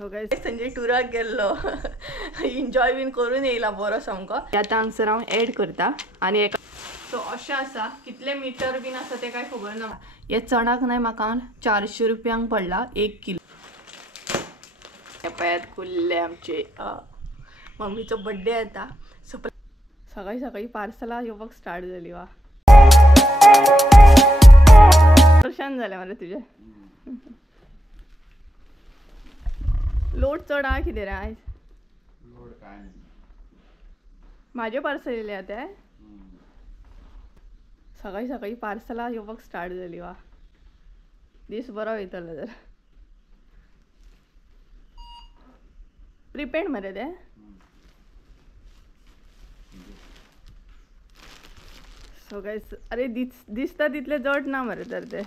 So guys Sanjay टुराक गेल्लो enjoy bin करून येयला बरो सामको. आता हांगसर हांव एड करता आनी सो अशें आसा कितले मिटर बीन आसा ते काय खबर ना. हे चणाक नाही म्हाका 400 रुपयांक पडला 1 किलो. पळयात कुल्ले आमचे मम्मीचो बर्थडे येता सो सकाळी सकाळी पार्सला येवपाक स्टार्ट जाली. वा परेशान जालें मरे तुझे लोड चढ आहे कितें रे आयज. माझे पार्सल येयले आतां सकाळी सकाळी पार्सला येवपाक स्टार्ट जाली. वा दीस बरो वयतलो तर प्रिपेड मरे ते. सो गाइस अरे दिसता तितले जड ना मरे तर ते.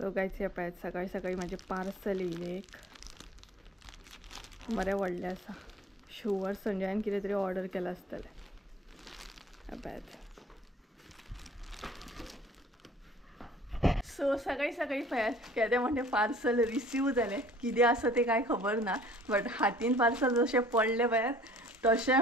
सो गाइस हे पळयात सकाळी सकाळी माझे पार्सल येयले एक बरें व्हडलें आसा. शुअर संजयान कितें तरी ऑर्डर केला आसतलें. हे पळयात सो सकाळी सकाळी पळयात केदें म्हणटे पार्सल रिसीव जालें. कितें आसा तें कांय खबर ना बट हातीन पार्सल जशें पडलें पळयात तशें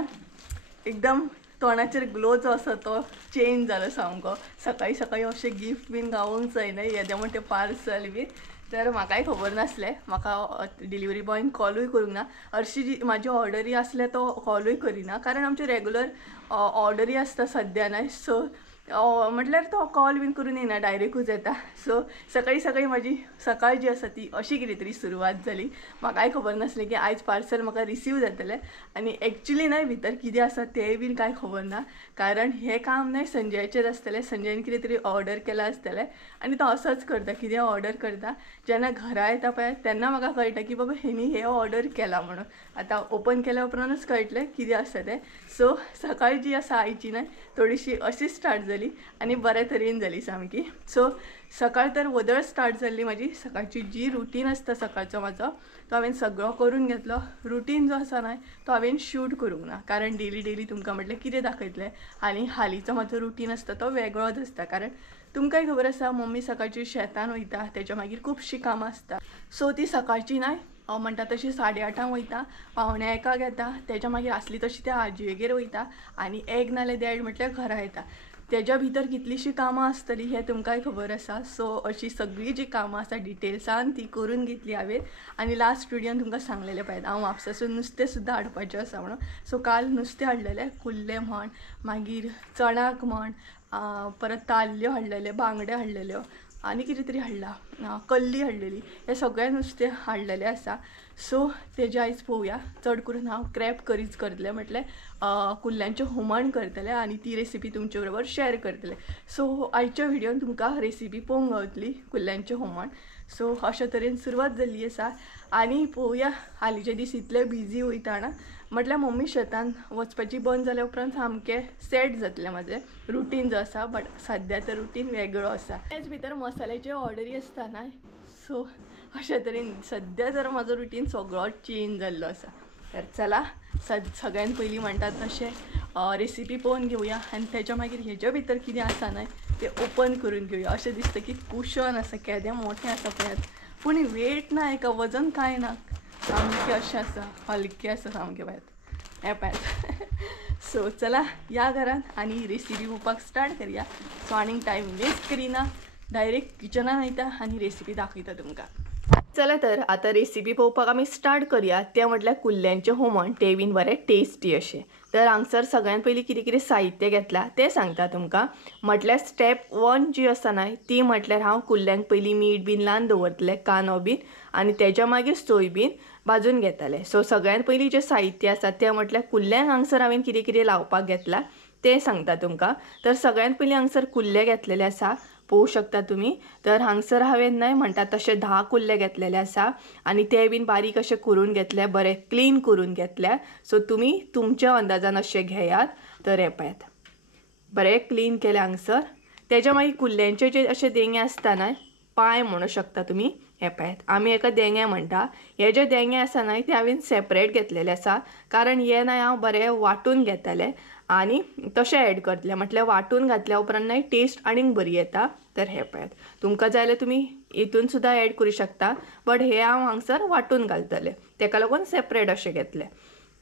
एकदम तोंडाचेर ग्लो जो आसा तो चेंज जालो सामको. सकाळी सकाळी अशें गिफ्ट बीन गावूंक जायना येदें म्हणटे पार्सल बीन. तर म्हाकाय खबर नासलें. म्हाका डिलिव्हरी बॉयन कॉलूय करूंक ना. हरशी जी म्हाजी ऑर्डरी आसले तो कॉलूय करिना कारण आमचे रेगुलर ऑर्डरी आसता सद्या नाय. सो म्हटल्यार तो कॉल बीन करून येना डायरेक्टूच येता. सो सकाळी सकाळी म्हाजी सकाळ जी आसा ती अशी कितें तरी सुरवात जाली. म्हाकाय खबर नासलें की आयज पार्सल म्हाका रिसीव जातलें आनी एक्चुली नाय भितर कितें आसा तेंय बीन कांय खबर ना कारण हें काम नाय संजयाचेर आसतलें. संजयान कितें तरी ऑर्डर केलां आसतलें आनी तो असोच करता कितें ऑर्डर करता. जेन्ना घरा येता पळय तेन्ना म्हाका कळटा की बाबा हेणी हे ऑर्डर केला म्हणून. आतां ओपन केल्या उपरांतूच कळटलें कितें आसा तें. सो सकाळ जी आसा आयची नाय थोडीशी अशी स्टार्ट जाली आनी बऱ्या तरेन जाली सामकी. सो सकाळ तर वदळ स्टार्ट जाल्ली म्हाजी. सकाळची जी रुटीन आसता सकाळचो म्हाजो तो हांवें सगळो करून घेतलो. रुटीन जो आसा न्हय तो हांवें शूट करूंक ना कारण डेली तुमकां म्हटलें कितें दाखयतलें. आनी हालींचो म्हाजो रुटीन आसता तो वेगळोच आसता कारण तुमकांय खबर आसा मम्मी सकाळची शेतान वयता तेच्या मागीर खुबशीं कामां आसता. सो ती सकाळची नाय म्हणटा तशी 8:30 वयता 1:45 येता. तेच्या मागीर आसली तशी त्या आजयेगेर वयता आनी 1 नाल्यार 1:30 म्हटल्यार घरा येता. तेच्या भितर कितलीशीं कामां आसतलीं हें तुमकांय खबर आसा. सो अशी सगळीं जी कामां आसा डिटेल्सान ती करून घेतली हांवें. आनी लास्ट व्हिडियोन तुमकां सांगलेलें पळय हांव म्हापसासून नुस्तें सुद्दां हाडपाचें आसा म्हणून. सो काल नुस्तें हाडलेलें कुल्ले म्हण मागीर चणाक म्हण परत ताल्ल्यो हाडलेल्यो बांगडे हाडलेल्यो आनी कितें तरी हाडला कल्ली हाडलेली. हें सगळें नुस्तें हाडलेलें आसा. सो तेजें आयज पळोवया. चड करून हांव क्रॅब करीच करतलें म्हटल्यार कुल्ल्यांचें हुमण करतलें आनी ती रेसिपी तुमचे बरोबर शेअर करतलें. सो आयच्या व्हिडियोन तुमकां रेसिपी पळोवंक गावतली कुल्ल्यांचें हुमण. सो अशे तरेन सुरवात जाल्ली आसा आनी पळोवया हालींचे दीस इतले बिजी वयता ना म्हटल्यार मम्मी शेतान वचपाची बंद जाल्या उपरांत सामकें सेट जातलें म्हाजें रुटीन जो आसा. बट सद्या तर रुटीन वेगळो आसा. तेच भितर मसाल्याची ऑर्डरी आसता ना. सो अशे तरेन सद्या तर म्हाजो रुटीन सगळो चेंज जाल्लो आसा. तर चला सगळ्यान पयलीं म्हणटात तशें रेसिपी पळोवन घेवया आनी तेच्या मागीर हेजे भितर कितें आसा न्हय तें ओपन करून घेवया. अशें दिसता की कुशन आसा केदें मोठें आसा पळयात पूण वेट ना हेका वजन कांय ना सामकें अशें आसा हलकें आसा सामकें पळयात हें पळयात. सो चला या घरांत आनी रेसिपी पळोवपाक स्टार्ट करया. सो आनीक टायम वेस्ट करिना डायरेक्ट किचनान वयता आनी रेसिपी दाखयता तुमकां. चला तर आता रेसिपी पळोवपाक आमी स्टार्ट करूया. तें म्हटल्यार कुल्ल्यांचें हुमण तें बीन बरें टेस्टी अशें. तर हांगसर सगळ्यान पयलीं कितें कितें साहित्य घेतलां तें सांगता तुमकां. म्हटल्यार स्टेप 1 जी आसा न्हय ती म्हटल्यार हांव कुल्ल्यांक पयलीं मीठ बीन लावन दवरतलें कांदो बीन आनी तेच्या मागीर सोय बीन भाजून घेतलें. सो सगळ्यान पयलीं जें साहित्य आसा तें म्हटल्यार कुल्ल्यांक हांगसर हांवें कितें कितें लावपाक घेतलां तें सांगता तुमकां. तर सगळ्यान पयलीं हांगसर कुल्ले घेतलेले आसा पळोवं शकता तुमी. तर हांगसर हांवें न्हय म्हणटा तशे 10 कुल्ले घेतलेले आसा आनी ते बीन बारीक अशे करून घेतले बरे क्लीन करून घेतल्या. सो तुमी तुमच्या अंदाजान अशें घेयात. तर हे पळयात बरें क्लीन केले हांगसर. तेच्या मागीर कुल्ल्यांचे जे अशे देंगे आसता न्हय पांय म्हणू शकता तुमी. हे पळयात आमी हेका देंगे म्हणटा. हे जे देंगे आसा न्हय ते हांवें सेपरेट घेतलेले आसा कारण हे न्हय हांव बरें वाटून घेतलें आणि तशें ॲड करतले, म्हटल्यार वाटून घातल्या उपरांत नाही टेस्ट आनीक बरी येता. तर हे पळयात, तुमकां जाय जाल्यार तुमी हितून सुद्दां ॲड करूं शकता, बट हे हांव हांगसर वाटून घालतले, तेका लागून सेपरेट अशें घेतले.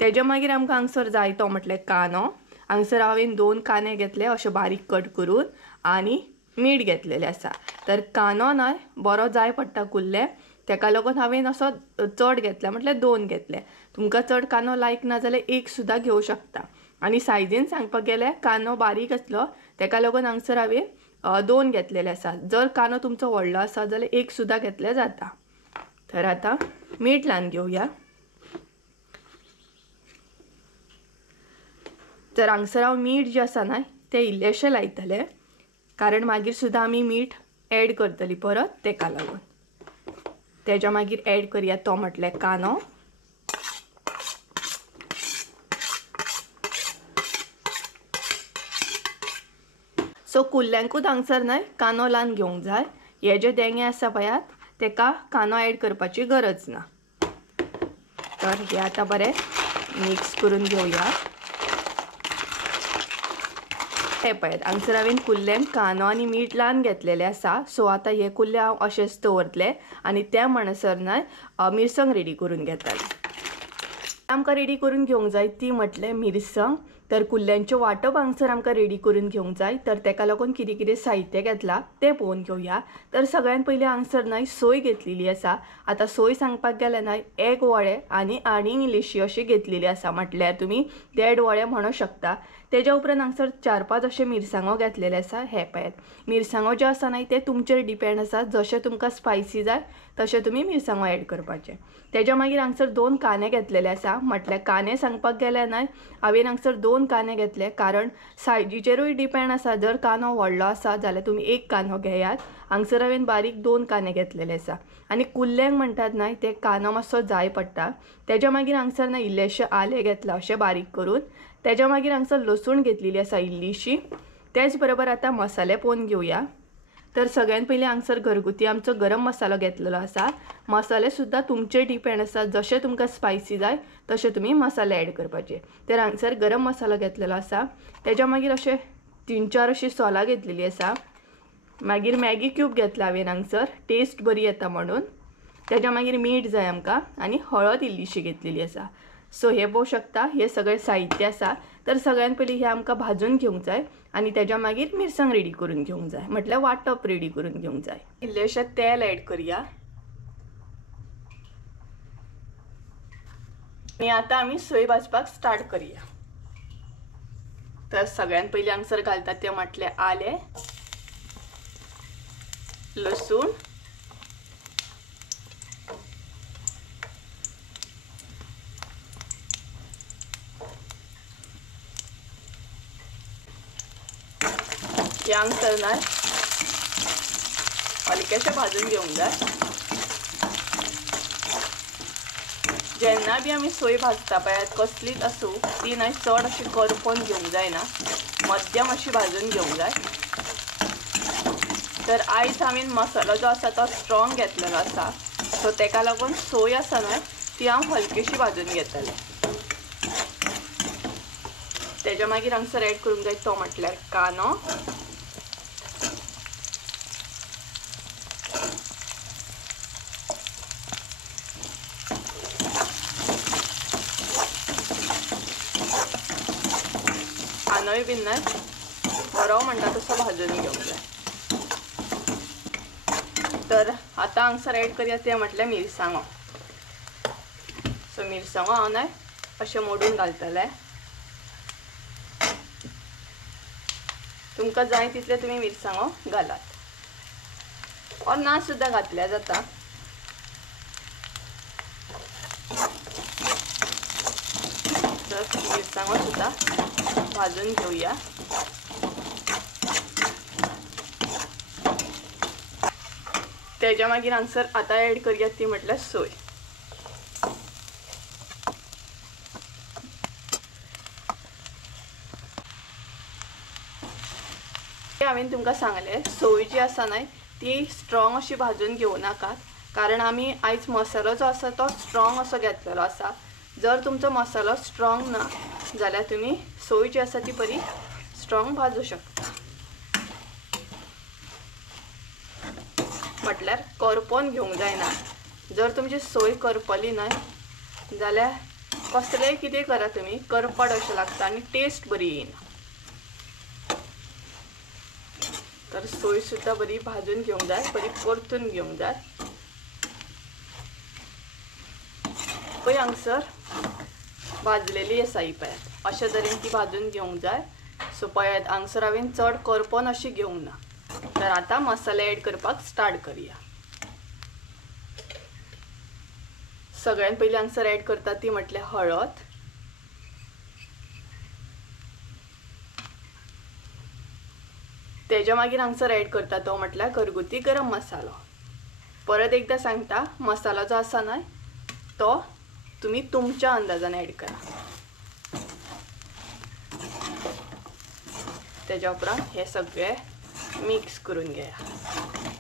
तेज्या मागीर आमकां हांगसर जाय तो म्हटल्यार कांदो. हांगसर हांवें 2 कांदे घेतले अशे बारीक कट करून आनी मीठ घेतलेलें आसा. तर कांदो न्हय बरो जाय पडटा कुल्ले, तेका लागून हांवें असो चड घेतला, म्हटल्यार 2 घेतले. तुमकां चड कांदो लायक ना जाल्यार 1 सुद्दां घेवं शकता. आनी सायजीन सांगपाक गेल्यार कांदो बारीक आसलो, तेका लागून हांगसर हांवें 2 घेतलेले आसा. जर कांदो तुमचो व्हडलो आसा जाल्यार 1 सुद्दां घेतलें जाता. तर आतां मीठ लावन घेवया. तर हांगसर हांव मीठ जें आसा न्हय तें इल्लेशें लायतलें, कारण मागीर सुद्दां आमी मीठ ॲड करतली परत, तेका लागून. तेज्या मागीर ॲड करया तो म्हटल्यार कांदो. सो कुल्ल्यांकूच हांगसर न्हय कांदो लावन घेवंक जाय. हे जे देंगे आसा पळयात तेका कांदो ॲड करपाची गरज ना. तर हे आतां बरें मिक्स करून घेवया. हे पळयात, हांगसर हांवें कुल्ल्यांक कांदो आनी मीठ लावन घेतलेले आसा. सो आतां हे कुल्ले हांव अशेंच दवरतले आनी त्या म्हणसर न्हय मिरसांग रेडी करून घेतले. आमकां रेडी करून घेवंक जाय ती म्हटल्यार मिरसांग. तर कुल्ल्यांचें वांटप हांगसर आमकां रेडी करून घेवंक जाय. तर तेका लागून कितें कितें साहित्य घेतला तें पळोवन घेवया. तर सगळ्यान पयलीं हांगसर न्हय सोय घेतलेली आसा. आतां सोय सांगपाक गेल्यार न्हय 1 वळे आनी इल्लीशी अशी घेतलेली आसा, म्हटल्यार तुमी 1.5 वळे म्हणूं शकता. तेज्या उपरांत हांगसर 4-5 अशे मिरसांगो घेतलेले आसा. हे पळयात, मिरसांगो जे आसा न्हय ते तुमचेर डिपेंड आसा, जशें तुमकां स्पायसी जाय तशें तुमी मिरसांगो ॲड करपाचे. तेज्या मागीर हांगसर 2 कांदे घेतलेले आसा. म्हटल्यार कांदे सांगपाक गेल्यार न्हय हांवें हांगसर 2 कांदे घेतले, कारण सायजीचेरूय डिपेंड आसा. जर कांदो व्हडलो आसा जाल्यार तुमी 1 कांदो घेयात. हांगसर हांवें बारीक 2 कांदे घेतलेले आसा. आनी कुल्ल्यांक म्हणटात न्हय ते कांदो मातसो जाय पडटा. तेज्या मागीर हांगसर न्हय इल्लेशें आलें घेतला अशें बारीक करून. तेज्या मागीर हांगसर लसूण घेतलेली आसा इल्लीशी. तेच बरोबर आतां मसाले पळोवन घेवया. तर सगळ्यान पयलीं हांगसर घरगुती आमचो गरम मसालो घेतलेलो आसा. मसाले सुद्दां तुमचेर डिपेंड आसा, जशें तुमकां स्पायसी जाय तशें तुमी मसाले ॲड करपाचे. तर हांगसर गरम मसालो घेतलेलो आसा. तेज्या मागीर अशे 3-4 अशी सोलां घेतलेली आसा. मागीर मॅगी क्यूब घेतला हांवें हांगसर, टेस्ट बरी येता म्हणून. तेज्या मागीर मीठ जाय आमकां आनी हळद इल्लीशी घेतलेली आसा. सो हे पळोवं शकता, हे सगळें साहित्य आसा. तर सगळ्यान पयलीं हे आमकां भाजून घेवंक जाय आनी तेज्या मागीर मिरसांग रेडी करून घेवंक जाय, म्हटल्यार वांटप रेडी करून घेवंक जाय. इल्लेशें तेल ॲड करया आनी आतां आमी सोय भाजपाक स्टार्ट करया. तर सगळ्यान पयलीं हांगसर घालतात तें म्हटल्यार आलें, लसूण, हे हांगसर न्हय हलकेशें भाजून घेवंक जाय. जेन्ना बी आमी सोय भाजता पळयात कसलीच आसूं ती न्हय चड अशी करपून घेवंक जायना, मध्यम अशी भाजून घेवंक जाय. तर आयज हांवें मसालो जो आसा तो स्ट्रॉंग घेतलेलो आसा. सो तेका लागून सोय आसा न्हय ती हांव हलकीशी भाजून घेतलें. तेज्या मागीर हांगसर ॲड करूंक जाय तो म्हटल्यार कांदो, कांदोय बीन न्हय बरो म्हणटा तसो भाजून घेवंक जाय. तर आतां हांगसर ॲड करया तें म्हटल्यार मिरसांगो. सो मिरसांगो हांव न्हय अशें मोडून घालतलें. तुमकां जाय तितले तुमी मिरसांगो घालात, और ना सुद्दां घातल्या जाता. तर मिरसांगो सुद्दां भाजून घेवया. तेज्या मागीर हांगसर आतां ॲड करया ती म्हटल्यार सोय. हांवें तुमकां सांगलें सोय जी आसा न्हय ती स्ट्रॉंग अशी भाजून घेवं नाकात, कारण आमी आयज मसालो जो आसा तो स्ट्रॉंग असो घेतलेलो आसा. जर तुमचो मसालो स्ट्रॉंग ना जाल्यार तुम्ही सोय जी आसा ती बरी स्ट्रॉंग भाजू शकता. म्हटल्यार करपोन घेवंक जायना. जर तुमची सोय करपली न्हय जाल्यार कसलेंय कितें करा तुमी करपड अशें लागता आनी टेस्ट बरी येना. तर सोय सुद्धा बरी भाजून घेवंक जाय, बरी परतून घेवंक जाय. पळय हांगसर भाजलेली आसा ही पळयात, अशे तरेन ती भाजून घेवंक जाय. सो पळयात हांगसर हांवें चड करपोन अशी घेवंक ना. तर आता मसाले ऍड करपाक स्टार्ट करूया. सगळ्यात पयलीं हांगसर ऍड करता ती म्हटल्यार हळद, तेज्या मागीर हांगसर ऍड करता तो म्हटल्यार घरगुती गरम मसालो. परत एकदा सांगता, मसालो जो आसा न्हय तो तुम्ही तुमच्या अंदाजान ऍड करा. तेज्या उपरांत हे सगळे मिक्स करून घेया.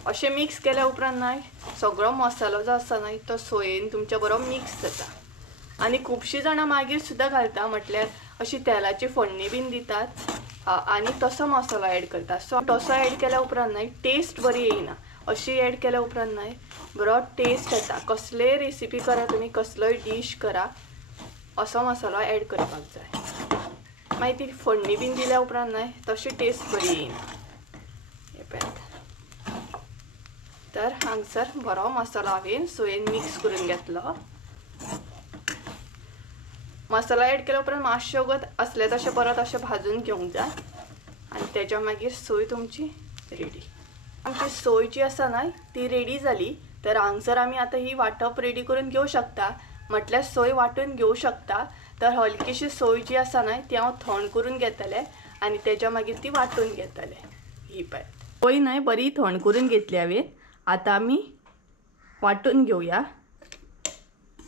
अशें मिक्स केल्या उपरांत न्हय सगळो मसालो जो आसा न्हय तो सोयेन तुमच्या बरो मिक्स जाता. आनी खुबशीं जाणां मागीर सुद्दां घालता म्हटल्यार अशी तेलाची फोडणी बीन दितात आनी तसो मसालो ऍड करता. सो तसो ऍड केल्या उपरांत न्हय टेस्ट बरी येयना. अशी ऍड केल्या उपरांत न्हय बरो टेस्ट येता. कसलेय रेसिपी करा तुमी, कसलोय डिश करा, असो मसालो ऍड करपाक जाय. मागीर ती फोडणी बीन दिल्या उपरांत न्हय तशी टेस्ट बरी येयना. हे पळयात. तर हांगसर बरो मसालो हांवें सोयेन मिक्स करून घेतलो. मसाला ऍड केल्या उपरांत मातशें वगत असले तशें परत अशें भाजून घेवंक जाय आनी तेज्या मागीर सोय तुमची रेडी. आमची सोय जी आसा न्हय ती रेडी जाली. तर हांगसर आमी आतां ही वांटप रेडी करून घेवं शकता. म्हटल्यार सोय वांटून घेवं शकता. तर हलकीशी सोय जी आसा न्हय ती हांव थंड करून घेतलें आनी तेज्या मागीर ती वांटून घेतलें. ही पळय सोय न्हय बरी थंड करून घेतली हांवें. आतां आमी वांटून घेवया.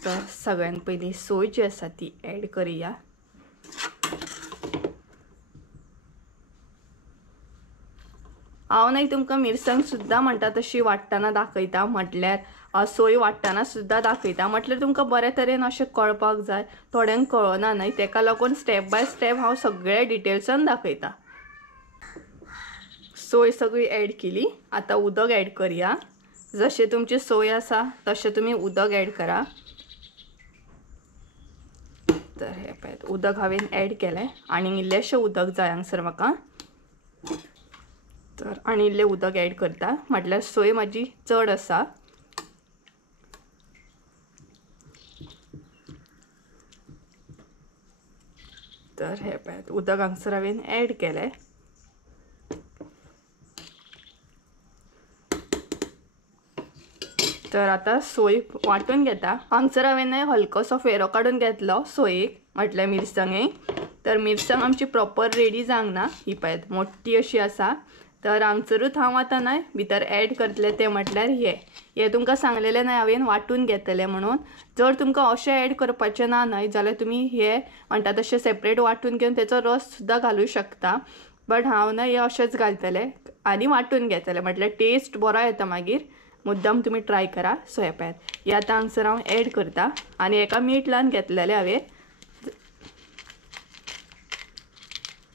तर सगळ्यात पयलीं सोय जी आसा ती ऍड करूया. हांव न्हय तुमकां मिरसांग सुद्दां म्हणटा तशी वाडटना दाखयता. म्हटल्यार सोय वाडटना सुद्दां दाखयता. म्हटल्यार तुमकां बरे तरेन अशें कळपाक जाय. थोड्यांक कळना न्हय, तेका लागून स्टेप बाय स्टेप हांव सगळे डिटेल्सान दाखयता. सोय सगळी ऍड केली. आतां उदक ऍड करूया. जशें तुमची सोय आसा तशें तुमी उदक ऍड करा. तर हे पळयात उदक हांवें ऍड केलें आनी इल्लेशें उदक जाय हांगसर म्हाका. तर आनी इल्लें उदक ऍड करता. म्हटल्यार सोय म्हाजी चड आसा. तर हे पळयात उदक हांगसर हांवें ऍड केलें. तर आता सोय वांटून घेता. हांगसर हांवें हलकोसो फेरो काडून घेतलो सोयेक म्हटल्यार मिरसांगेक. तर मिरसांग आमची प्रॉपर रेडी जावंक ना. ही पळयात मोठी अशी आसा. तर हांगसरूच हांव आतां न्हय भितर ऍड करतलें तें म्हटल्यार हे तुमकां सांगलेलें न्हय हांवें वांटून घेतलें म्हणून. जर तुमकां अशें ऍड करपाचें ना न्हय जाल्यार तुमी हे म्हणटा तशें सेपरेट वांटून घेवन तेचो रस सुद्दां घालूं शकता. बट हांव न्हय हे अशेंच घालतलें आनी वांटून घेतलें म्हटल्यार टेस्ट बरो येता मागीर. मुद्दाम तुम्ही ट्राय करा. सो हे पळयात हे आतां हांगसर हांव ऍड करता आनी एका मीठ लावन घेतलेलें हांवें.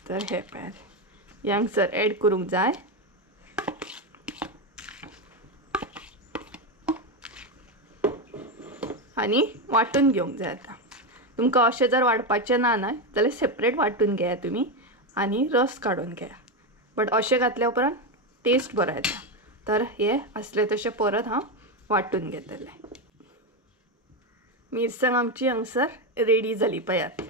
तर हे पळयात हे हांगसर ऍड करूंक जाय. आनी वांटून घेवंक जाय. आतां तुमकां अशें जर वाडपाचें ना न्हय जाल्यार सेपरेट वांटून घेया तुमी आनी रस काडून घेया. बट अशें घातल्या उपरांत टेस्ट बरो येता. तर हे असले तशें परत हांव वांटून घेतलें. मिरसांग आमची हांगसर रेडी जाली पळयात.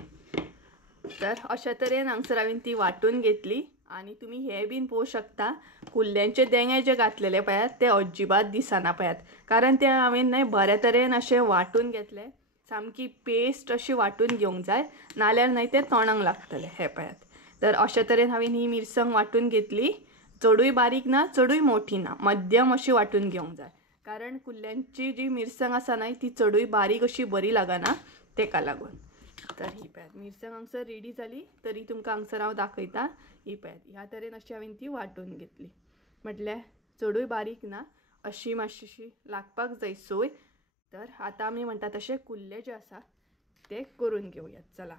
तर अशा तरेन हांगसर हांवें ती वांटून घेतली आनी तुमी हे बीन पळोवंक शकता कुल्ल्यांचे देंगे जे घातलेले पळयात ते अजिबात दिसना पळयात. कारण ते हांवें न्हय बऱ्या तरेन अशें वांटून घेतलें. सामकी पेस्ट अशी वांटून घेवंक जाय नाल्यार न्हय ते तोंडाक लागतले. हे पळयात. तर अशा तरेन हांवें ही मिरसांग वांटून घेतली. चडूय बारीक ना चडूय मोठी ना, मध्यम अशी वांटून घेवंक जाय. कारण कुल्ल्यांची जी मिरसांग आसा न्हय ती चडूय बारीक अशी बरी लागना तेका लागून. तर ही पळयात मिरसांग हांगसर रेडी जाली. तरी तुमकां हांगसर हांव दाखयता. ही पळयात ह्या तरेन अशी हांवें ती वांटून घेतली. म्हटल्यार चडूय बारीक ना, अशी मातशीशी लागपाक जाय सोय. तर आतां आमी म्हणटा तशें कुल्ले जे आसा ते करून घेवयात. चला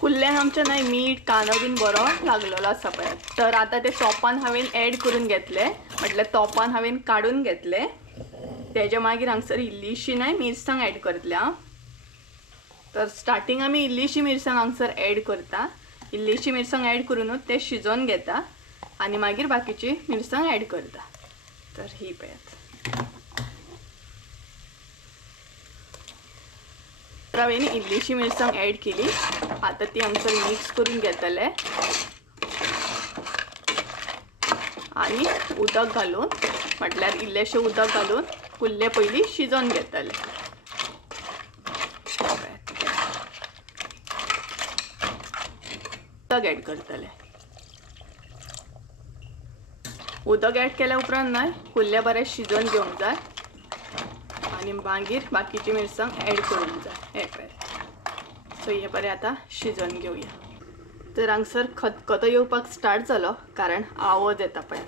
कुल्ल्यान आमचे नाही मीठ कांदो बीन बरो लागलेलो आसा पळय. तर आता ते तोपान हांवें ऍड करून घेतले, म्हटल्यार तोपान हांवें काडून घेतले. तेच्या मागीर हांगसर इल्लीशी नाही मिरसांग ऍड करतले हांव. तर स्टार्टिंग आमी इल्लीशी मिरसांग हांगसर ऍड करता. इल्लीशी मिरसांग ऍड करूनच ते शिजोवन घेता आणि मागीर बाकीची मिरसांग ऍड करता. तर ही पळयात हांवें इल्लीशी मिरसांग ऍड केली. आता ती हांगसर मिक्स करून घेतले आणि उदक घालून म्हटल्यार इल्लेशें उदक घालून कुल्ले पयलीं शिजोवन घेतले. उदक ऍड करतले. उदक ऍड केल्या उपरांत न्हय कुल्ले बरे शिजोवन घेवंक जाय आणि मागीर बाकीची मिरसांग ऍड करूंक जाय. हे पळय. सो हे बरें आतां शिजोवन घेवया. तर हांगसर खतखतो येवपाक स्टार्ट जालो कारण आवाज येता पळय.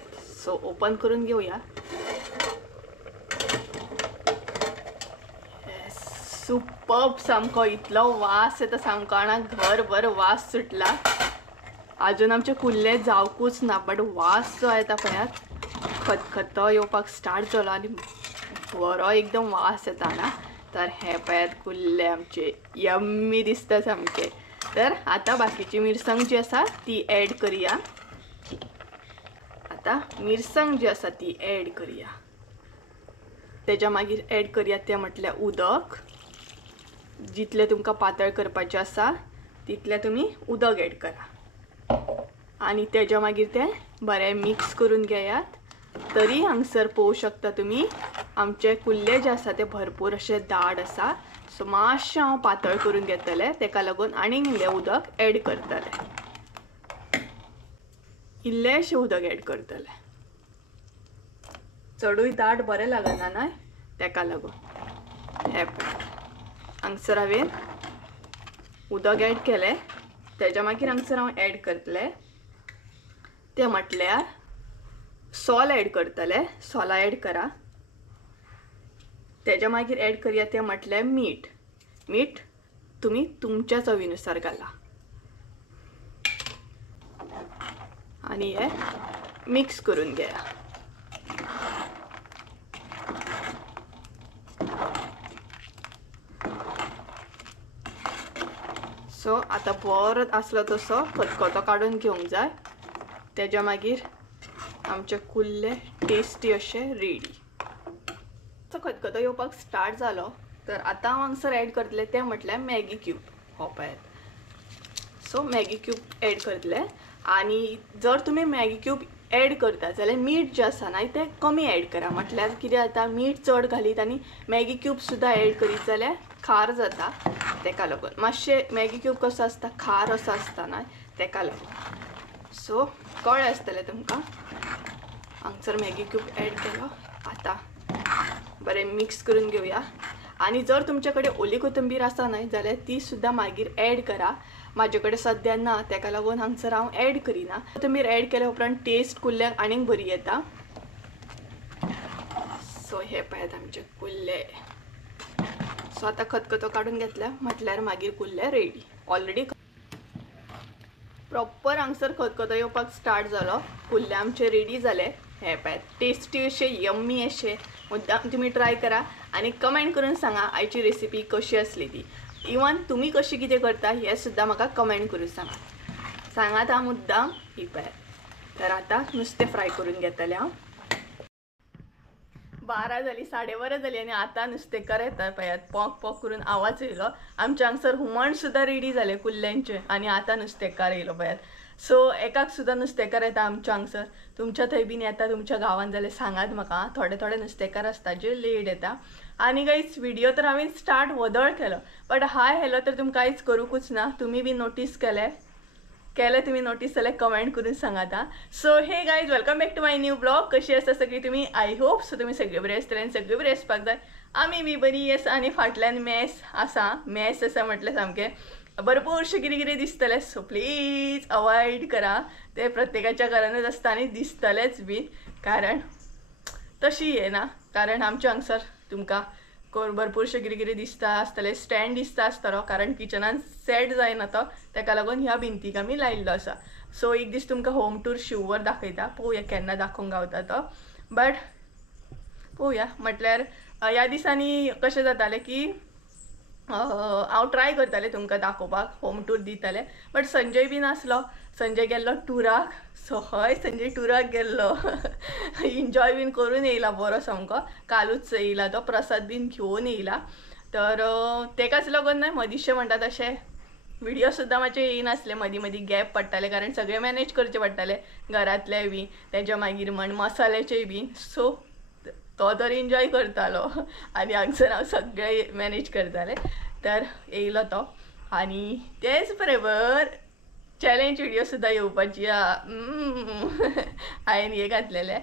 सो ओपन करून घेवया. सुपर्ब सामको. इतलो वास येता सामको आनी घरभर वास सुटला. अजून आमचे कुल्ले जावकूच ना बट वास जो येता पळयात खतखतो येवपाक स्टार्ट जालो आनी बरो एकदम वास येता ना. तर हे पळयात कुल्ले आमचे यम्मी दिसता सामके. तर आता बाकीची मिरसांग जी आसा ती ऍड करूया. आता मिरसांग जी आसा ती ऍड करूया. तेच्या मागीर ऍड करूया ते म्हटल्यार उदक. जितले तुमकां पातळ करपाचें आसा तितले तुमी उदक ऍड करा आणि तेच्या मागीर ते बरें मिक्स करून घेयात. तरी हांगसर पळोवंक शकता तुमी आमचे कुल्ले जे आसा ते भरपूर अशे दाट आसा. सो मातशें हांव पातळ करून घेतले. तेका लागून आनीक इल्लें उदक ऍड करतले. इल्लेशें उदक ऍड करतले. चडूय दाट बरें लागना न्हय तेका लागून. हे पळय हांगसर हांवें उदक ऍड केलें. तेच्या मागीर हांगसर हांव ऍड करतले ते म्हटल्यार सॉल ऍड करतले. सोला ऍड करा. तेच्या मागीर ऍड करूया ते म्हटल्यार मीठ. मीठ तुम्ही तुमच्या चवीनुसार घाला आणि हे मिक्स करून घ्या. सो आता बरो आसलो तसो खतखतो काडून घेवंक जाय. तेच्या मागीर आमचे कुल्ले टेस्टी अशे रेडी. सो खतखतो येवपाक स्टार्ट जालो. तर आता हांव हांगसर ऍड करतले ते म्हटल्यार मॅगी क्यूब. हो पळयात. सो मॅगी क्यूब ऍड करतले आणि जर तुम्ही मॅगी क्यूब ऍड करता जाल्यार मीठ जे आसा ना ते कमी ऍड करा. म्हटल्यार कितें जाता मीठ चड घालीत आनी मॅगी क्यूब सुद्दां ऍड करीत जाल्यार खार जाता. तेका लागून मातशें मॅगी क्यूब कसो आसता खार असो आसता ना तेका लागून. सो कळ्ळें आसतलें तुमकां. हांगसर मॅगी क्यूब ऍड केलो. आता बरें मिक्स करून घेवया. आणि जर तुमचे कडेन ओली कोथंबीर आसा न्हय जाल्यार ती सुद्दां मागीर ऍड करा. म्हाजे कडेन सद्या ना तेका लागून हांगसर हांव ऍड करिना. कोथंबीर ऍड केल्या उपरांत टेस्ट कुल्ल्यांक आनीक बरी येता. सो हे पळयात आमचे कुल्ले. सो आता खतखतो काडून घेतल्या म्हटल्यार मागीर कुल्ले रेडी. ऑलरेडी प्रॉपर हांगसर खतखतो येवपाक स्टार्ट जालो. कुल्ले आमचे रेडी जाले. हे पळयात टेस्टी अशे यम्मी अशे. मुद्दाम तुम्ही ट्राय करा आणि कमेंट करून सांगा आयची रेसिपी कशी असली ती. इवन तुम्ही कशी कितें करता हे सुद्दां म्हाका कमेंट करून सांगात हा मुद्दाम. ही पळयात. तर आता नुस्तें फ्राय करून घेतले हांव. 12 जाली 12:30 जाली आणि आता नुस्तेकार येता पळयात. पॉक पॉक करून आवाज येयलो. आमच्या हांगसर हुमण सुद्दां रेडी जाले कुल्ल्यांचे आणि आता नुस्तेकार येयलो पळयात. सो एकाक सुद्दां नुस्तेकार येता आमच्या हांगसर. तुमच्या थंय बीन येता तुमच्या गांवांत जाल्यार सांगात म्हाका. थोडे थोडे नुस्तेकार आसता जे लेट येता. आणि गाईज व्हिडिओ तर हांवें स्टार्ट वदळ केलो बट हाय हॅलो तर तुमकां कांयच करूंकूच ना. तुमी बी नोटीस केले तुम्ही नोटीस जाल्यार कमेंट करून सांगात. So hey guys welcome back to my new blog. कशी आसा सगळी तुमी. आय होप सो तुमी सगळे बरे आसतले आनी सगळे बरे आसपाक जाय. आमी बी बरी आसा आणि फाटल्यान मॅस आसा म्हटलें सामकें भरपूरशें कितें कितें दिसतलें. सो प्लीज अवॉयड करा. ते प्रत्येकाच्या घरानूच आसता आनी दिसतलेच बीन कारण तशी हे ना. कारण आमच्या हांगसर तुमकां भरपूरशे कितें कितें दिसता आसतलें, स्टँड दिसता आसतलो, कारण किचनान सेट जायना तो, ताका लागून ह्या भिंतीक आमी लायिल्लो आसा. सो एक दीस तुमकां होम टूर शिवर दाखयता, पळोवया केन्ना दाखोवंक गावता तो. बट पळोवया, म्हटल्यार ह्या दिसांनी कशें जातालें की हांव ट्राय करतालें तुमकां दाखोवपाक, होम टूर दितालें. बट संजय बी नासलो, संजय गेल्लो टुराक. सो हय, संजय टुराक गेल्लो. एन्जॉय बीन करून येयला बरो सामको. कालूच येयला तो, प्रसाद बीन घेवन येयला. तर तेकाच लागून न्हय मदींशें म्हणटा तशें व्हिडिओ सुद्दां मातशे येयनासले, मदीं मदीं गॅप पडटाले, कारण सगळें मॅनेज करचें पडटालें, घरांतलें बी, तेज्या मागीर म्हण मसाल्याचेय बीन. सो तो तर एन्जॉय करतालो आनी हांगसर हांव सगळें मॅनेज करतालें. तर येयलो तो, आनी तेच बरोबर चॅलेंज व्हिडिओ सुद्दां येवपाची. हांवें हे घातलेले,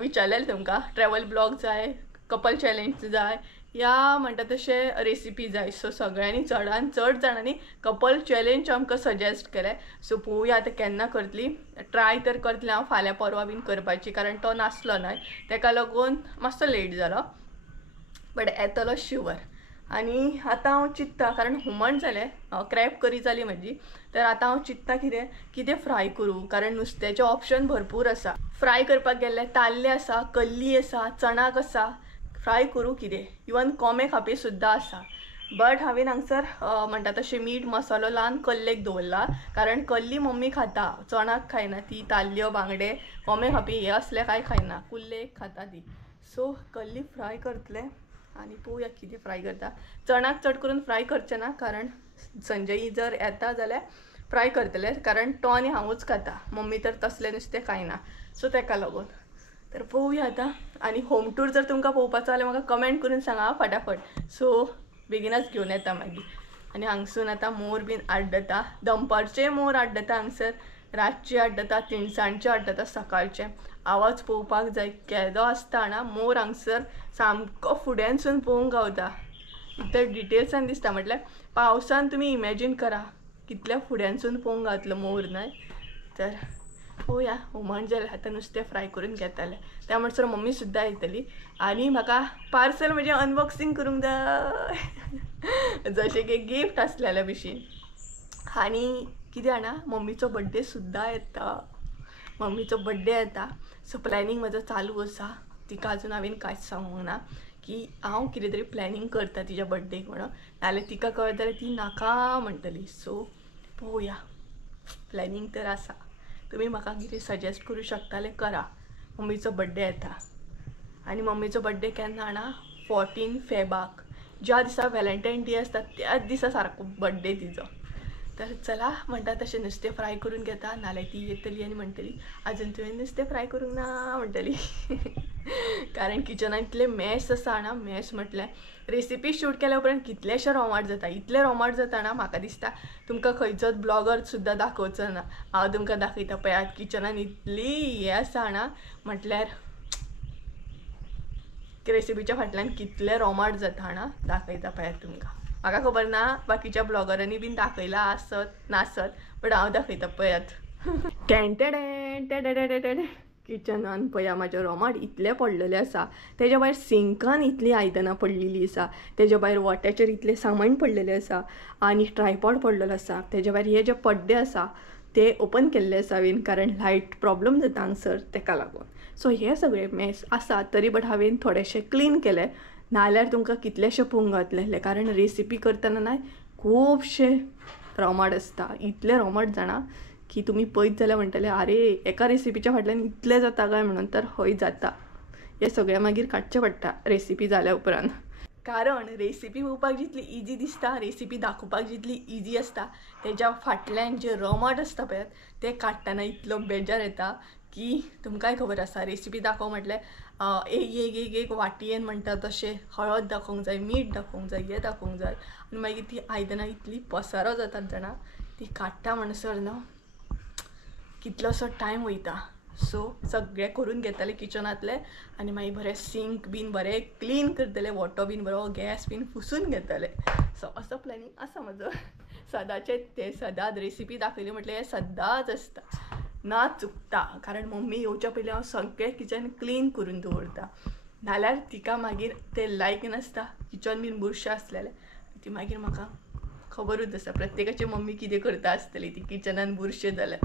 विचारलेलें तुमकां ट्रॅवल ब्लॉग जाय, कपल चॅलेंज जाय, या म्हणटा तशें रेसिपी जाय. सो सगळ्यांनी चडान चड जाणांनी कपल चॅलेंज आमकां सजेस्ट केलें. सो पळोवया आतां केन्ना करतली. ट्राय तर करतलें हांव फाल्यां परवा बीन करपाची, कारण तो नासलो न्हय, ताका लागून मातसो लेट जालो. बट येतलो शुवर. आनी आतां हांव चिंत्ता, कारण हुमण जालें, क्रॅब करी जाली म्हजी, तर आतां हांव चिंत्ता कितें फ्राय करूं, कारण नुस्त्याचे ऑप्शन भरपूर आसा. फ्राय करपाक गेल्ले ताल्ले आसा, कल्ली आसा, चणाक आसा, फ्राय करूं कितें, इवन कोंबे खापे सुद्दां आसा. बट हांवें हांगसर म्हणटा तशें मीठ मसालो लावन कल्लेक दवरला, कारण कल्ली मम्मी खाता, चणाक खायना ती. ताल्ल्यो, बांगडे, कोंबे खापे हे असले कांय खायना, कुल्लेक खाता ती. सो कल्ली फ्राय करतले आनी पळोवया कितें फ्राय करता. चणाक चड करून फ्राय करचें ना, कारण संजय जर येता जाल्यार फ्राय करतले, कारण तो आनी हांवूच खाता, मम्मी तर तसलें नुस्तें खायना. सो ताका लागून तर पळोवया आतां. आनी होम टूर जर तुमकां पळोवपाचो जाल्यार म्हाका कमेंट करून सांगा फटाफट. सो बेगीनच घेवन येता मागीर. आनी हांगसून आतां मोर बीन आड्डता, दनपारचे मोर आड्डता हांगसर, रातचे आड्डता, तिणसाणचे आड्डता, सकाळचे. आवाज पळोवपाक जाय केदो आसता जाणा मोर हांगसर, सामको फुड्यानसून पळोवंक गावता. इतर डिटेल्सान दिसता, म्हटल्यार पावसान तुमी इमॅजीन करा कितल्या फुड्यानसून पळोवंक गावतलो मोर न्हय. तर पळोवया, हुमण जाल्यार आतां नुस्तें फ्राय करून घेतालें, त्या म्हणसर मम्मी सुद्दां येतली. आनी म्हाका पार्सल म्हणजे अनबॉक्सिंग करूंक जाय, जशें की गिफ्ट आसलेल्या भशेन. आनी कितें जाणा, मम्मीचो बड्डे सुद्दां येता, मम्मीचो बड्डे येता. सो प्लॅनिंग म्हजो चालू आसा. तिका अजून हांवें कांयच सांगूंक ना की हांव कितें तरी प्लॅनिंग करता तिच्या बड्डेक म्हणून, नाल्यार तिका कळत जाल्यार ती नाका म्हणटली. सो पळोवया, प्लॅनिंग तर आसा. तुमी म्हाका कितें सजेस्ट करूं शकताले करा. मम्मीचो बड्डे येता, आनी मम्मीचो बड्डे केन्ना जाणा 14 फेब्रुवारीक, ज्या दिसा व्हॅलेंटायन डे आसता त्याच दिसा सारको बड्डे तिचो. तर चला, म्हणटा तशें नुस्तें फ्राय करून घेता, नाल्यार ती येतली आनी म्हणटली आजून तुवें नुस्तें फ्राय करूंक ना म्हणटली. कारण किचनान इतलें मॅस आसा जाणा, मॅस म्हटल्यार रेसिपी शूट केल्या उपरांत कितलेशे रोमाट जाता, इतलें रोमाट जाता ना, म्हाका दिसता तुमकां खंयचोच ब्लॉगर सुद्दां दाखोवचो ना. हांव तुमकां दाखयता पळयात, किचनान इतली हें आसा जाणा, म्हटल्यार रेसिपीच्या फाटल्यान कितलें रोमाट जाता जाणा, दाखयता पळयात तुमकां. म्हाका खबर ना बाकीच्या ब्लॉगरांनी बीन दाखयला आसत नासत, बट हांव दाखयता पळयात. किचनान पळया म्हाज्या रोमाट इतलें पडलेलें आसा. तेज्या भायर सिंकान इतलीं आयदनां पडलेलीं आसा, तेज्या भायर वॉट्याचेर इतलें सामान पडलेलें आसा, आनी ट्रायपॉड पडलेलो आसा. तेज्या भायर हे जे पड्डे आसा ते ओपन केल्ले आसा हांवें, कारण लायट प्रॉब्लम जाता हांगसर, ताका लागून. सो हे सगळे मॅस आसा, तरी बट हांवें थोडेशें क्लीन केलें, नाल्यार तुमकां कितलेशें पळोवंक गावतलें. कारण रेसिपी करतना न्हय खुबशे रोमाट आसता, इतले रोमाट जाणा की तुमी पळयत जाल्यार म्हणटले आरे एका रेसिपीच्या फाटल्यान इतलें जाता काय म्हणून. तर हय जाता, हे सगळें मागीर काडचें पडटा रेसिपी जाल्या उपरांत. कारण रेसिपी पळोवपाक जितली इजी दिसता, रेसिपी दाखोवपाक जितली इजी आसता, तेज्या फाटल्यान जे रोमाट आसता पळय ते काडटना इतलो बेजार येता की तुमकांय खबर आसा. रेसिपी दाखोवं म्हटल्यार एक वाटयेन म्हणटा तशें हळद दाखोवंक जाय, मीठ दाखोवंक जाय, हें दाखोवंक जाय, आनी मागीर ती आयदनां इतली पसारो जातात जाणा, ती काडटा म्हणसर न्हू कितलोसो टायम वयता. सो सगळें करून घेतलें किचनांतलें, आनी मागीर बरें सिंक बीन बरें क्लीन करतलें, वॉटर बीन बरो गॅस बीन पुसून घेतलें. सो असो प्लॅनिंग आसा म्हजो. सदांचें तें सदांच रेसिपी दाखयली म्हटल्यार हें सदांच आसता, ना चुकता. कारण मम्मी येवच्या पयलीं हांव सगळें किचन क्लीन करून दवरता. नाल्यार तिका मागीर ते लायक नासता किचन बीन बुरशें आसलेलें ती मागीर म्हाका खबरूच आसा प्रत्येकाची मम्मी कितें करता आसतली ती किचनान बुरशें जाल्यार.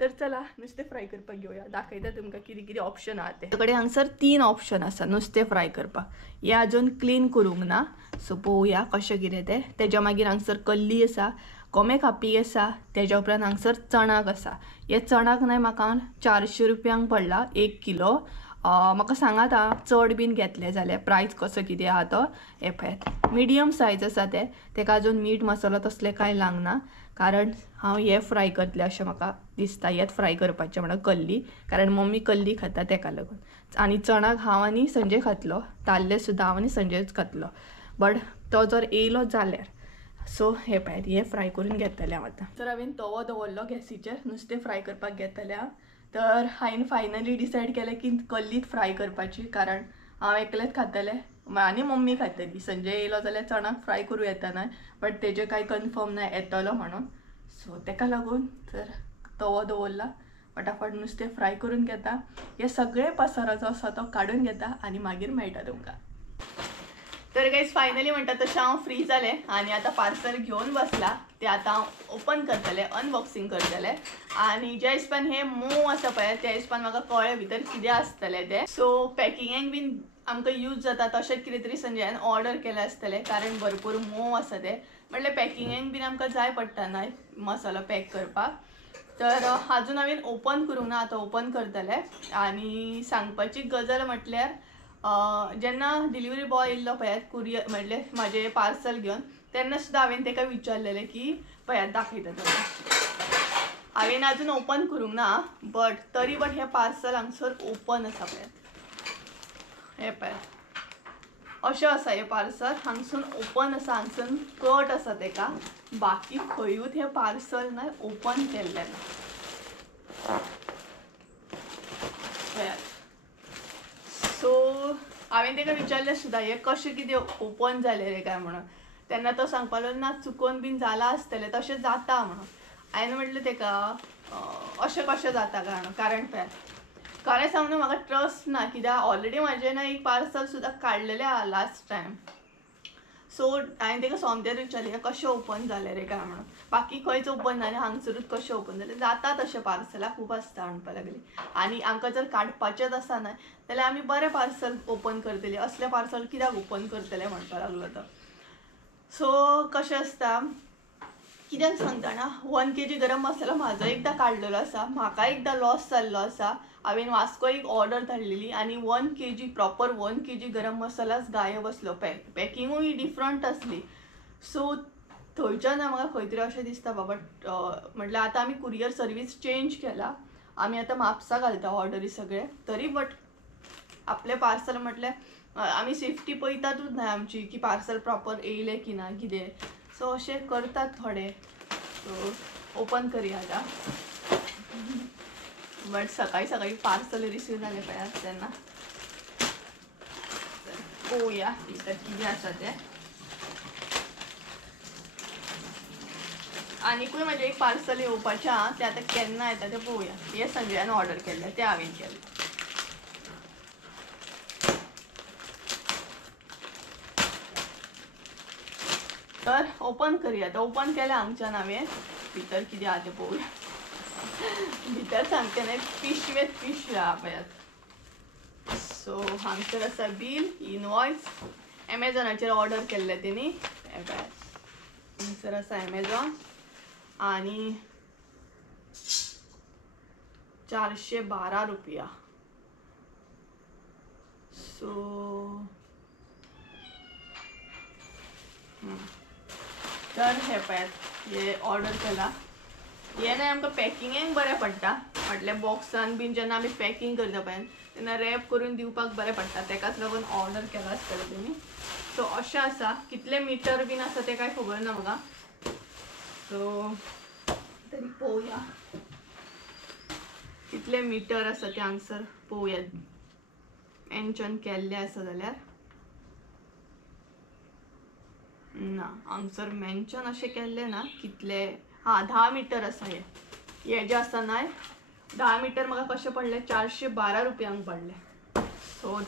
तर चला नुस्तें फ्राय करपाक घेवया. दाखयता तुमकां कितें कितें ऑप्शन आहा ते. कडेन हांगसर 3 ऑप्शन आसा नुस्तें फ्राय करपाक. हें आजून क्लीन करूंक ना सो पळोवया कशें कितें तें. तेज्या मागीर हांगसर कल्ली आसा, कोंबे कापी आसा, तेज्या उपरांत हांगसर चणाक आसा. हे चणाक न्हय म्हाका 400 रुपयांक पडला 1 किलो. म्हाका सांगात आं चड बीन घेतले जाल्यार प्रायस कसो कितें आहा तो. हे पळयात मिडियम सायज आसा ते. तेका आजून मीठ मसालो तसले कांय लागना कारण हांव हे फ्राय करतलें अशें म्हाका दिसता. हेच फ्राय करपाचें म्हणून कल्ली कारण मम्मी कल्ली खाता तेका लागून. आनी चणाक हांव आनी संजय खातलो, ताल्ले सुद्दां हांव आनी संजयच खातलो. बट तो जर येयलो जाल्यार सो हे पळयात हे फ्राय करून घेतले हांव आतां. तर हांवें तवो दवरलो गॅसीचेर नुस्तें फ्राय करपाक घेतले हांव. तर हांवें फायनली डिसायड केलें की कल्लीत फ्राय करपाची कारण हांव एकलेंच खातलें आनी मम्मी खातली. संजय येयलो जाल्यार चणाक फ्राय करूं येता न्हय बट तेजें कांय कन्फर्म ना येतलो म्हणून. सो तेका लागून तर तवो दवरला फटाफट नुस्तें फ्राय करून घेता. हे सगळे पसारो जो आसा तो काडून घेता आनी मागीर मेळटा तुमकां. तर गाईज फायनली म्हणटा तशें हांव फ्री जालें आनी आतां पार्सल घेवन बसला. ते आतां हांव ओपन करतलें, अनबॉक्सिंग करतलें. आनी ज्या हिसपान हें मोव आसा पळय त्या हिसपान म्हाका कळ्ळें भितर कितें आसतलें तें. सो पॅकिंगेक बीन आमकां यूज जाता तशेंच कितें तरी संजयान ऑर्डर केलें आसतलें कारण भरपूर मोव आसा तें. म्हणल्यार पॅकिंगेक बीन आमकां जाय पडटा न्हय मसालो पॅक करपाक. तर आजून हांवें ओपन करूंक ना, आतां ओपन करतलें. आनी सांगपाची गजाल म्हटल्यार जेन्ना डिलिव्हरी बॉय येयल्लो पळयात कुरियर म्हणल्यार म्हाजें पार्सल घेवन तेन्ना सुद्दां हांवें ताका विचारलेलें की पळयात दाखयता तुमकां. हांवें आजून ओपन करूंक ना बट तरी बट हें पार्सल हांगसर ओपन आसा पळयात. हें पळयात अशें आसा हें पार्सल. हांगसून ओपन आसा, हांगसून कट आसा तेका. बाकी खंयूच हें पार्सल न्हय ओपन केल्लें ना पळयात. सो हांवें ताका विचारलें सुद्दां हें कशें कितें ओपन जालें रे काय म्हणून. तेन्ना तो सांगपाक लागलो ना चुकोन बीन जालां आसतलें तशें जाता म्हणून. हांवें म्हटलें ताका अशें कशें जाता कारण पळयात खरें सांगून म्हाका ट्रस्ट ना कित्याक ऑलरेडी म्हाजें ना एक पार्सल सुद्दां काडलेलें आहा लास्ट टायम. सो हांवें ताका सोमतेच विचारलें हें कशें ओपन जालें रे काय म्हणून. बाकी खंयच ओपन ना आनी हांगसरूच कशें ओपन जालें. जाता तशें पार्सलां खूब आसता म्हणपाक लागली. आनी आमकां जर काडपाचेंच आसा न्हय जाल्यार आमी बरें पार्सल ओपन करतलीं, असलें पार्सल कित्याक ओपन करतलें म्हणपाक लागलो तो. सो कशें आसता कित्याक सांगता ना 1 kg गरम मसालो म्हाजो एकदां काडलेलो आसा, म्हाका एकदां लॉस जाल्लो आसा. हांवें वास्को एक ऑर्डर धाडलेली आनी 1 kg प्रॉपर 1 kg गरम मसालाच गायब आसलो. पॅकिंगूय डिफरंट आसली. सो थंयच्यान म्हाका खंय तरी अशें दिसता बाबा म्हटल्यार आतां आमी कुरियर सर्वीस चेंज केला. आमी आतां म्हापसा घालता ऑर्डरी सगळे. तरी बट आपलें पार्सल म्हटल्यार आमी सेफ्टी पळयतातूच न्हय आमची की पार्सल प्रॉपर येयलें की ना कितें. सो अशें करतात थोडे. सो ओपन करुया आतां. बट सकाळी सकाळी पार्सल रिसीव जालें पळयात तेन्ना पळोवया भितर कितें आसा तें. आनीकूय म्हाजें एक पार्सल येवपाचें आहा तें आतां केन्ना येता तें पळोवया. हें संजयान ऑर्डर केल्लें तें हांवें केलें. तर ओपन करुया आतां. ओपन केलें हांगच्यान हांवें. भितर कितें आहा तें पळोवया. भितर सांगता न्हय पिशवेच पिशव्यो आहा पळयात. सो हांगसर आसा बील, इनवॉयस. एमेझॉनाचेर ऑर्डर केल्लें तेणी. हें पळयात हांगसर आसा एमेझॉन आनी 412 रुपया. सो तर हे पळयात हे ऑर्डर केला. हे न्हय आमकां पॅकिंगेक बरें पडटा म्हटल्यार बॉक्सान बीन जेन्ना आमी पॅकिंग करता पळय तेन्ना रॅप करून दिवपाक बरें पडटा. तेकाच लागून ऑर्डर केला आसतलें तेणी. सो अशें आसा. कितले मिटर बीन आसा तें कांय खबर ना म्हाका. सो तरी पळोवया कितले मिटर आसा तें हांगसर पळोवया. मेन्शन केल्लें आसा जाल्यार ना हांगसर मेन्शन अशें केल्लें ना कितले. 10 मिटर आसा. हे जें आसा न्हय 10 मिटर म्हाका कशें पडलें 412 रुपयांक पडलें. सो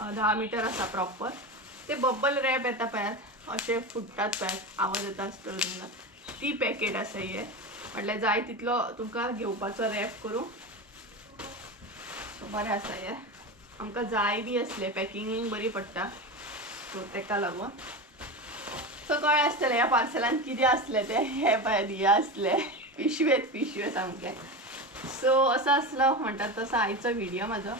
10 मीटर असा प्रॉपर. ते बबल रॅप येता पळयात असे फुटतात पळयात आवाज येता आसतलो तुमकां, ती पॅकेट आसा हे. म्हटल्यार जाय तितलो तुमकां घेवपाचो रॅप करूं. सो बरें आसा हे, आमकां जाय बी असले पॅकिंगींग बरी पडटा. सो तेका लागून सो कळ्ळें आसतलें ह्या पार्सलान कितें आसलें तें. हे पळयात हे आसले पिशवे सामके. सो असं असलं म्हणतात तसं आयचो व्हिडिओ माझा.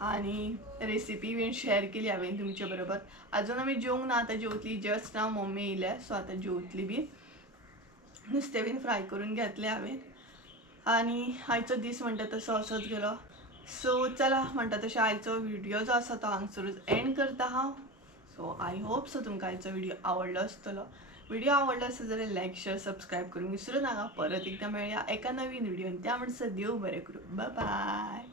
आणि रेसिपी बीन शेअर केली हांवें तुमच्या बरोबर. अजून आमी जेवंक ना, आतां जेवतली. जस्ट नाव मम्मी येयल्या सो आतां जेवतली बी. नुस्तें बीन फ्राय करून घेतलें हांवें. आणि आयचो दीस म्हणटा तसो असोच गेलो. सो चला म्हणटा तशें आयचो व्हिडिओ जो आसा तो हांगसरूच एंड करता हांव. सो आय होप सो तुमकां आयचो व्हिडिओ आवडलो आसतलो. व्हिडिओ आवडलो असेल जाल्यार लाईक शेअर सबस्क्राईब करूंक विसरू नका. परत एकदा मेळया एका नवीन व्हिडिओन. त्या म्हणसर देव बरें करूं. Bye bye.